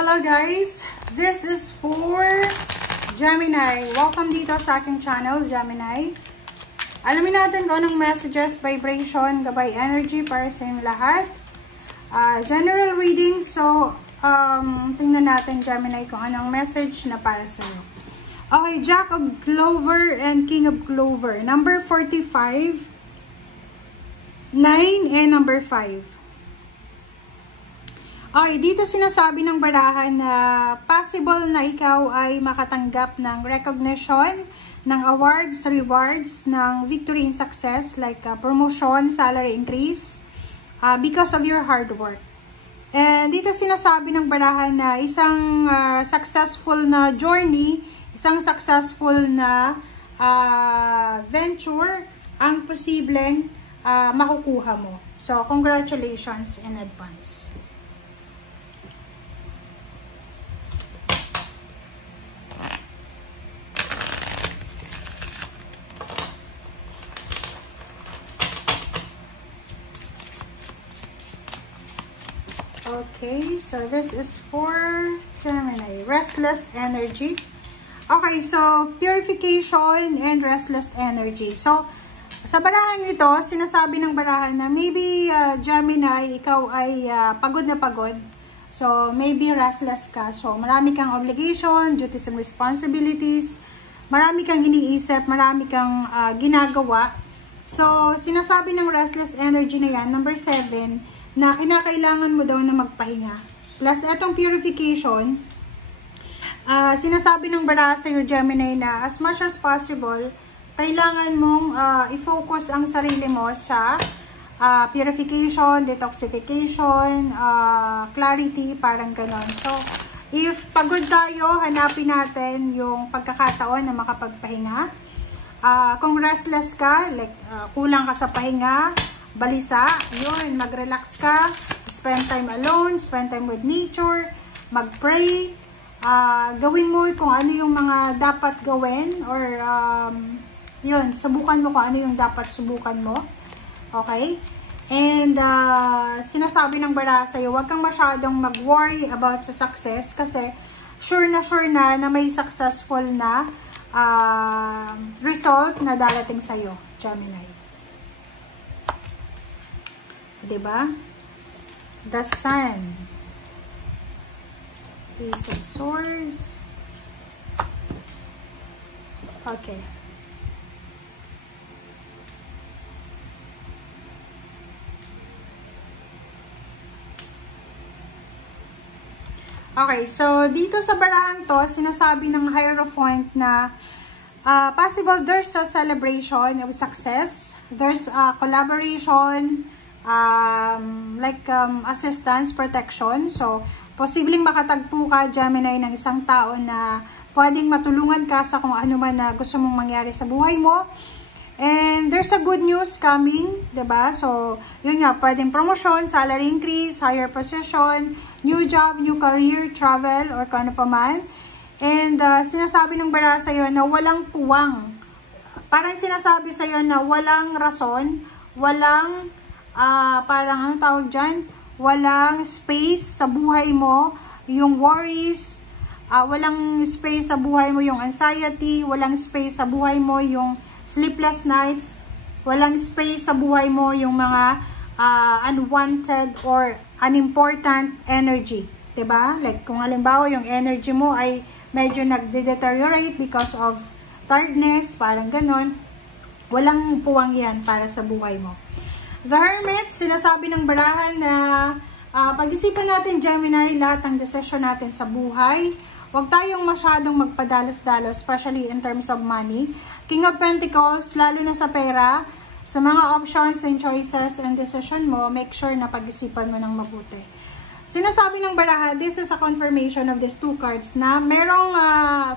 Hello guys, this is for Gemini. Welcome dito sa aking channel, Gemini. Alamin natin kung anong messages, vibration, gabay energy para sa inyong lahat. General reading, so tingnan natin Gemini kung anong message na para sa iyo. Okay, Jack of Clover and King of Clover. Number 45, 9, and number 5. Okay, dito sinasabi ng barahan na possible na ikaw ay makatanggap ng recognition, ng awards, rewards, ng victory and success like promotion, salary increase because of your hard work. And dito sinasabi ng barahan na isang successful na journey, isang successful na venture ang posibleng makukuha mo. So, congratulations in advance. Okay, so this is for Gemini. Restless energy. Okay, so purification and restless energy. So, sa barahan ito, sinasabi ng barahan na maybe Gemini, ikaw ay pagod na pagod. So, maybe restless ka. So, marami kang obligation, duties and responsibilities. Marami kang iniisip, marami kang ginagawa. So, sinasabi ng restless energy na yan, number 7, na kinakailangan mo daw na magpahinga. Plus, etong purification, sinasabi ng baraha sa iyo, Gemini, na as much as possible, kailangan mong i-focus ang sarili mo sa purification, detoxification, clarity, parang ganon. So, if pagod tayo, hanapin natin yung pagkakataon na makapagpahinga. Kung restless ka, like kulang ka sa pahinga, balisa, yun, mag-relax ka, spend time alone, spend time with nature, mag-pray, gawin mo kung ano yung mga dapat gawin, or yun, subukan mo kung ano yung dapat subukan mo, okay? And sinasabi ng baraha sa'yo, huwag kang masyadong mag-worry about sa success, kasi sure na may successful na result na darating sa'yo, Gemini. Diba? The Sun. Ace of Swords. Okay. Okay, so dito sa barahan to, sinasabi ng Hierophant na possible there's a celebration of success, there's a collaboration, assistance, protection. So, posibleng makatagpo ka, Gemini, ng isang tao na pwedeng matulungan ka sa kung ano man na gusto mong mangyari sa buhay mo. And there's a good news coming, diba? So, yun nga, pwedeng promotion, salary increase, higher position, new job, new career, travel, or kung ano pa man. And sinasabi ng baraha sa'yo na walang puwang. Parang sinasabi sa'yo na walang rason, walang parang anong tawag dyan, walang space sa buhay mo yung worries, walang space sa buhay mo yung anxiety, walang space sa buhay mo yung sleepless nights, walang space sa buhay mo yung mga unwanted or unimportant energy, diba? Like kung halimbawa yung energy mo ay medyo nagde-deteriorate because of tiredness, parang ganon, walang puwang yan para sa buhay mo. The Hermit, sinasabi ng barahan na pag-isipan natin, Gemini, lahat ng decision natin sa buhay. Huwag tayong masyadong magpadalos-dalos, especially in terms of money. King of Pentacles, lalo na sa pera, sa mga options and choices and decision mo, make sure na pag-isipan mo ng mabuti. Sinasabi ng baraha, this is a confirmation of these two cards na merong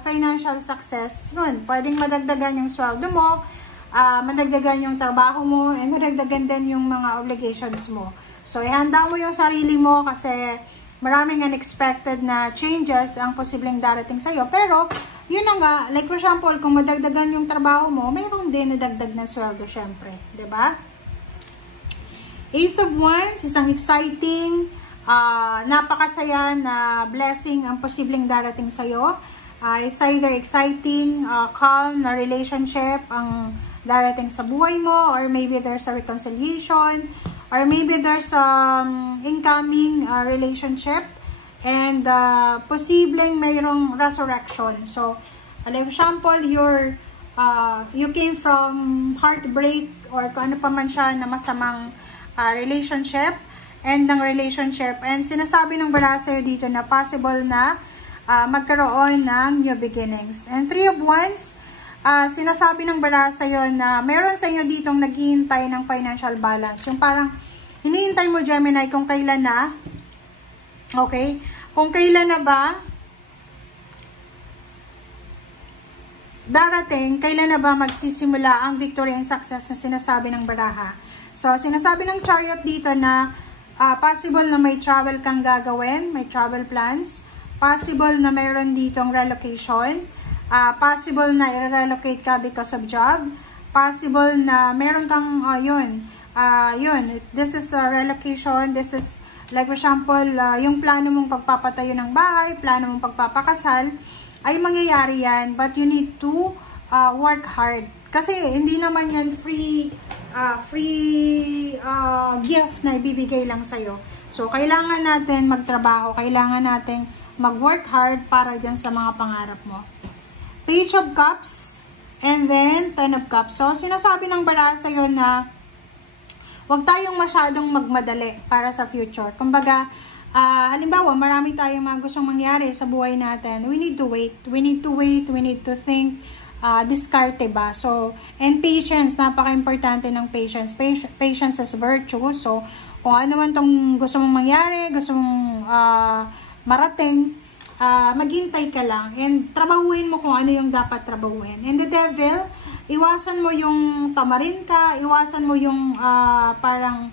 financial success. Yun, pwedeng madagdagan yung sweldo mo, madagdagan yung trabaho mo, and madagdagan din yung mga obligations mo. So, ihanda mo yung sarili mo kasi maraming unexpected na changes ang posibleng darating sa'yo. Pero, yun na nga, like for example, kung madagdagan yung trabaho mo, mayroon din nadagdag na sweldo, syempre. Diba? Ace of Wands, isang exciting, napakasaya na blessing ang posibleng darating sa'yo. It's either exciting, calm na relationship ang darating sa buhay mo, or maybe there's a reconciliation, or maybe there's incoming relationship, and posibleng mayroong resurrection. So, like example, you came from heartbreak or kung ano pa man siya na masamang relationship, end ng relationship, and sinasabi ng bara sa'yo dito na possible na magkaroon ng new beginnings. And 3 of Wands, sinasabi ng bara sa'yo na meron sa inyo ditong naghihintay ng financial balance. Yung parang hinihintay mo, Gemini, kung kailan na, okay, kung kailan na ba darating, kailan na ba magsisimula ang victory and success na sinasabi ng baraha. So, sinasabi ng chariot dito na possible na may travel kang gagawin, may travel plans, possible na mayroon ditong relocation, possible na i-relocate ka because of job, possible na mayroon kang, this is a relocation, this is, like for example, yung plano mong pagpapatayo ng bahay, plano mong pagpapakasal, ay mangyayari yan, but you need to work hard. Kasi hindi naman yan free gift na ibibigay lang sa'yo. So, kailangan natin magtrabaho, kailangan natin mag-work hard para dyan sa mga pangarap mo. Page of Cups, and then 10 of Cups. So, sinasabi ng bara sa'yo na huwag tayong masyadong magmadali para sa future. Kumbaga, halimbawa, marami tayong mga gustong mangyari sa buhay natin. We need to wait. We need to wait. We need to think. Diskarte ba? So, and patience, napaka-importante ng patience. Patience is virtue. So, kung ano man tong gusto mong mangyari, gusto mong marating, maghintay ka lang. And trabahuin mo kung ano yung dapat trabahuin. And the devil, iwasan mo yung tamarin ka, iwasan mo yung parang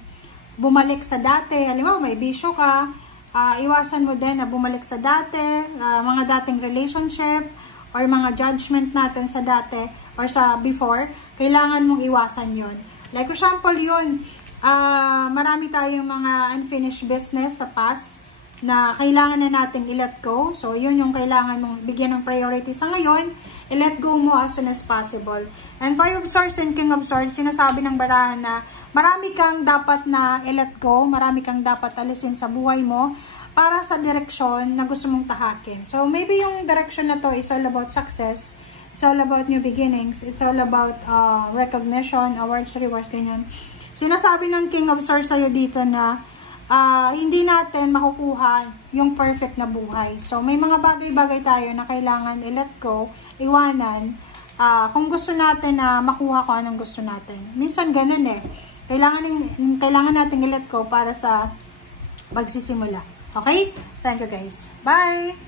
bumalik sa dati. Halimbawa, may bisyo ka, iwasan mo din na bumalik sa dati, mga dating relationship, or mga judgment natin sa dati or sa before, kailangan mong iwasan yun. Like for example yun, marami tayong mga unfinished business sa past na kailangan na natin i-let go. So yun yung kailangan mong bigyan ng priority sa ngayon, i-let go mo as soon as possible. And 5 of Swords and King of Swords, sinasabi ng barahan na marami kang dapat na i-let go, marami kang dapat alisin sa buhay mo para sa direksyon na gusto mong tahakin. So, maybe yung direction na to is all about success, it's all about new beginnings, it's all about recognition, awards, rewards, ganyan. Sinasabi ng King of Swords sa'yo dito na hindi natin makukuha yung perfect na buhay. So, may mga bagay-bagay tayo na kailangan i-let go, iwanan, kung gusto natin na makuha ko anong gusto natin. Minsan ganun eh. Kailangan natin i-let go para sa pagsisimula. Okay? Thank you guys. Bye!